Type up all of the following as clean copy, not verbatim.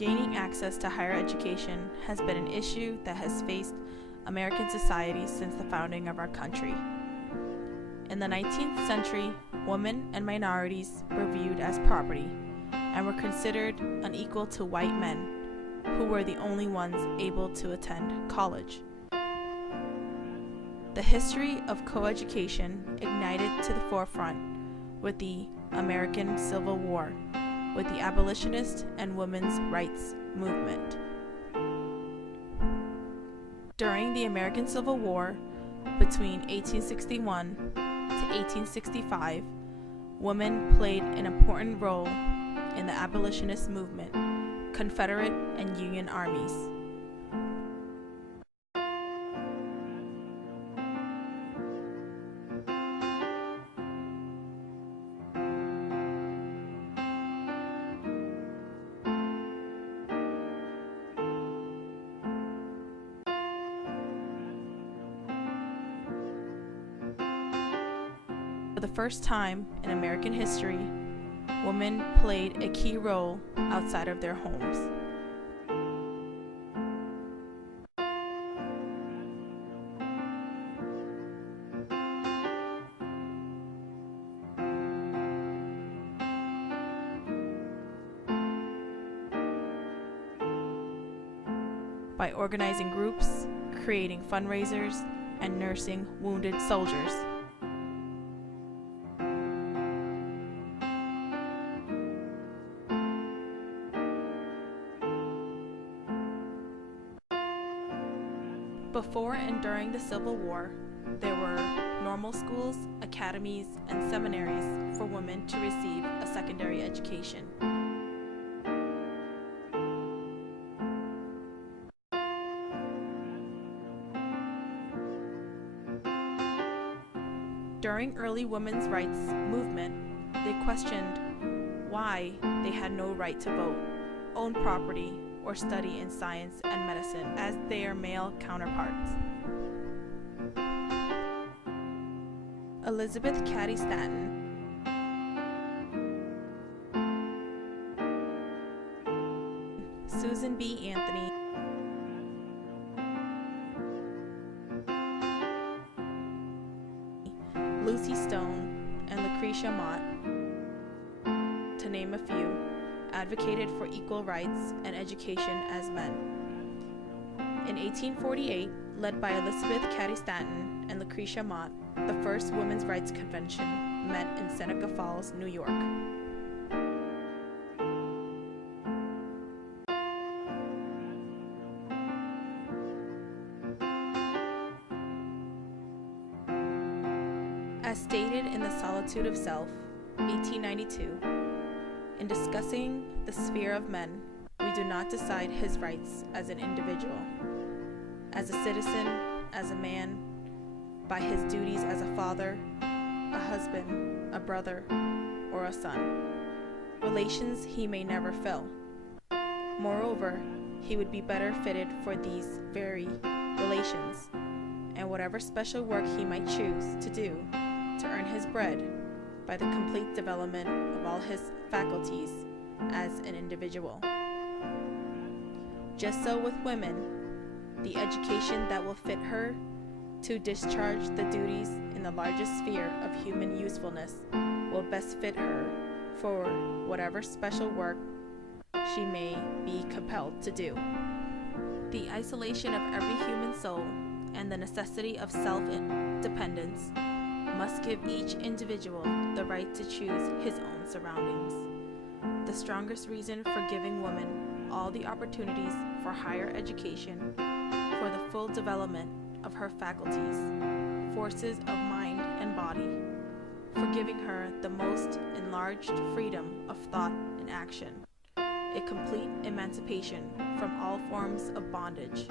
Gaining access to higher education has been an issue that has faced American society since the founding of our country. In the 19th century, women and minorities were viewed as property and were considered unequal to white men, who were the only ones able to attend college. The history of coeducation ignited to the forefront with the American Civil War, with the abolitionist and women's rights movement. During the American Civil War, between 1861 to 1865, women played an important role in the abolitionist movement, Confederate and Union armies. For the first time in American history, women played a key role outside of their homes. By organizing groups, creating fundraisers, and nursing wounded soldiers. Before and during the Civil War, there were normal schools, academies, and seminaries for women to receive a secondary education. During early women's rights movement, they questioned why they had no right to vote, own property, or study in science and medicine as their male counterparts. Elizabeth Cady Stanton, Susan B. Anthony, Lucy Stone, and Lucretia Mott, to name a few, advocated for equal rights and education as men. In 1848, led by Elizabeth Cady Stanton and Lucretia Mott, the first Women's Rights Convention met in Seneca Falls, New York. As stated in The Solitude of Self, 1892, in discussing the sphere of men, we do not decide his rights as an individual, as a citizen, as a man, by his duties as a father, a husband, a brother, or a son, relations he may never fill. Moreover, he would be better fitted for these very relations, and whatever special work he might choose to do to earn his bread, by the complete development of all his faculties as an individual. Just so with women, the education that will fit her to discharge the duties in the largest sphere of human usefulness will best fit her for whatever special work she may be compelled to do. The isolation of every human soul and the necessity of self-dependence must give each individual the right to choose his own surroundings. The strongest reason for giving women all the opportunities for higher education, for the full development of her faculties, forces of mind and body, for giving her the most enlarged freedom of thought and action, a complete emancipation from all forms of bondage,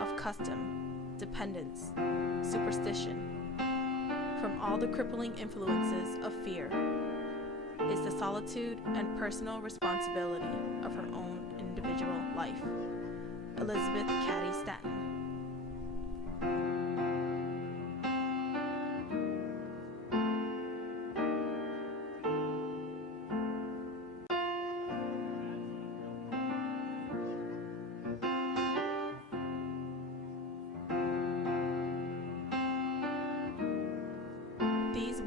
of custom, dependence, superstition, from all the crippling influences of fear, is the solitude and personal responsibility of her own individual life. Elizabeth Cady Stanton.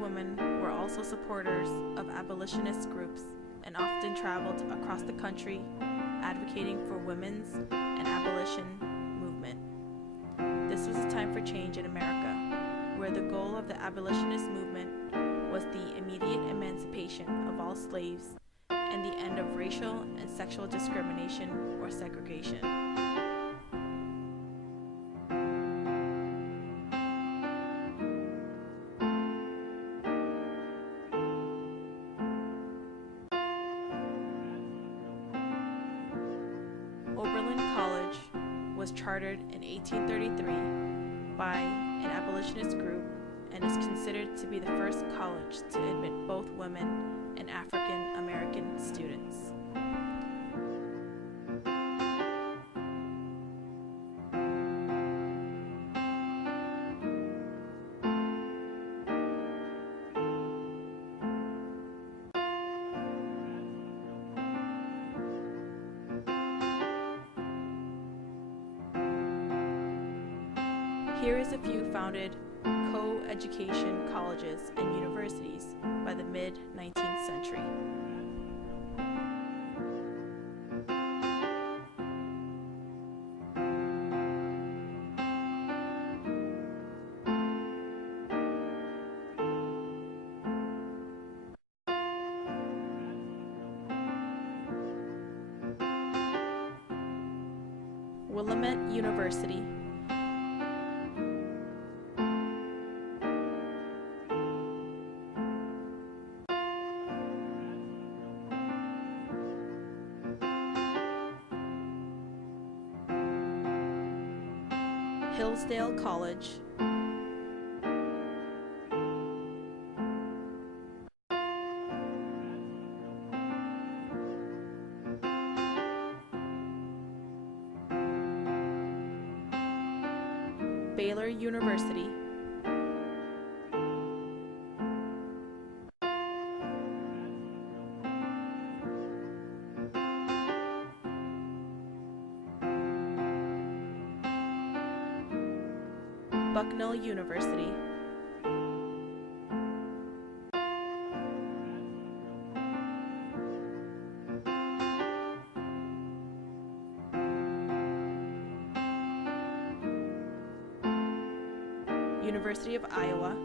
women were also supporters of abolitionist groups and often traveled across the country advocating for women's and abolition movement. This was a time for change in America, where the goal of the abolitionist movement was the immediate emancipation of all slaves and the end of racial and sexual discrimination or segregation. Oberlin College was chartered in 1833 by an abolitionist group and is considered to be the first college to admit both women and African American students. Here is a few founded co-education colleges and universities by the mid-19th century. Willamette University, Hillsdale College, Baylor University, Bucknell University, University of Iowa,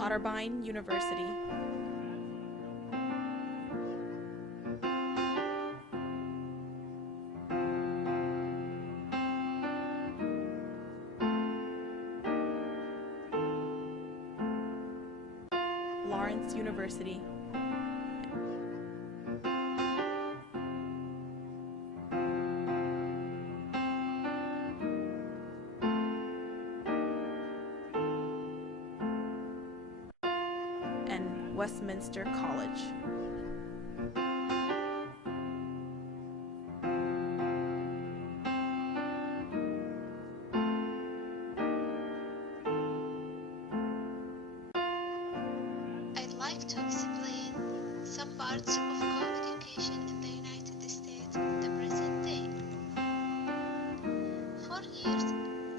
Otterbein University, Lawrence University, and Westminster College. I'd like to explain some parts of co-education in the United States in the present day. For years,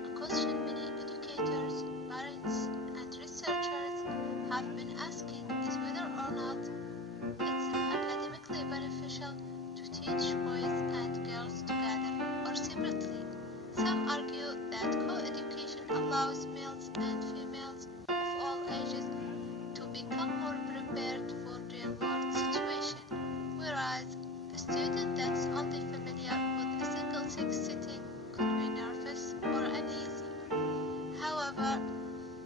a question many educators, parents, and researchers have been asking is whether or not it's academically beneficial to teach boys and girls together or separately. Some argue that co-education allows males and females of all ages to become more prepared for real-world situations, whereas a student that's only familiar with a single-sex setting could be nervous or uneasy. However,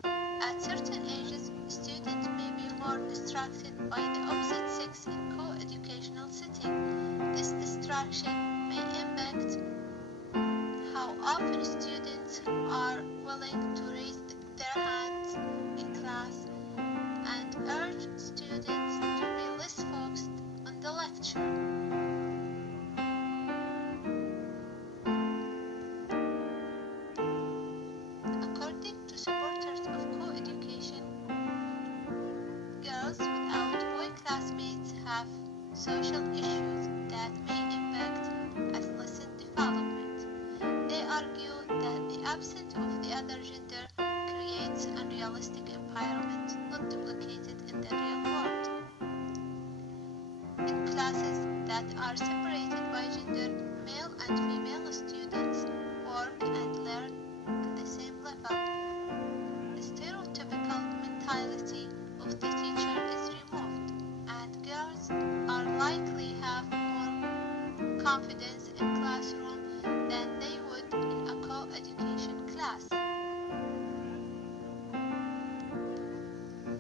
at certain ages, students may be more distracted by the opposite sex in co-educational setting. This distraction may impact how often students are willing to raise their hands in class and urge students to be less focused on the lecture. According to supporters of co-education, social issues that may impact adolescent development. They argue that the absence of the other gender creates an unrealistic environment not duplicated in the real world. In classes that are separated by gender, male and female students work and learn at the same level. The stereotypical mentality of the teacher is removed, and girls are likely have more confidence in classroom than they would in a co-education class.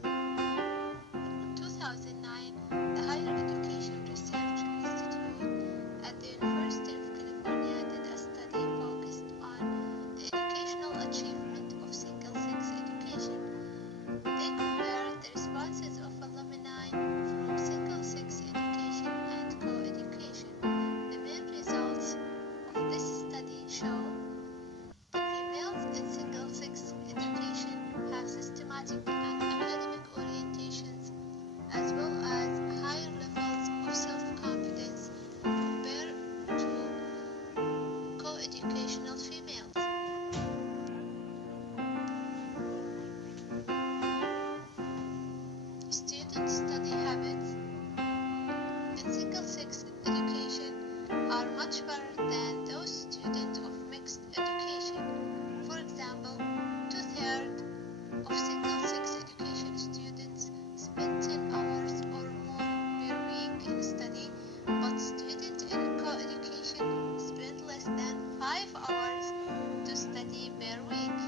In 2009, the Higher Education Research Institute at the University of California did a study focused on the educational achievement of single-sex education. They compared the responses of alumni from single-sex education and co-education. The main results of this study show that females in single-sex education have systematic and academic orientations as well as higher levels of self-confidence compared to co-educational females. Student study habits in single-sex education are much better than those students of mixed education. For example, 2/3 of single-sex education students spend 10 hours or more per week in study, but students in co-education spend less than 5 hours to study per week.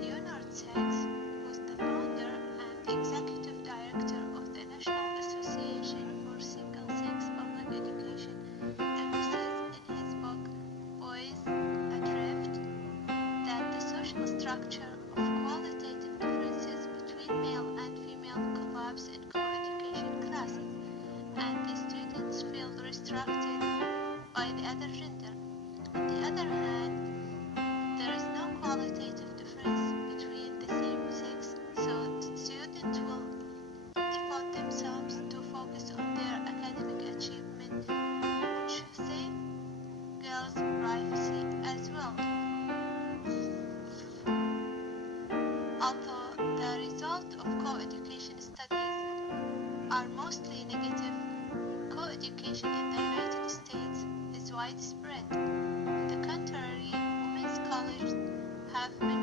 Leonard Sachs, who's the founder and executive director of the National Association for Single-Sex Public Education, emphasizes in his book Boys Adrift that the social structure of qualitative differences between male and female collapse in co-education classes, and the students feel restricted by the other gender. On the other hand, there is no qualitative difference between the same sex, so students will devote themselves to focus on their academic achievement, which save girls' privacy as well. Although the results of co-education studies are mostly negative, co-education in the United States is widespread. On the contrary, women's colleges have many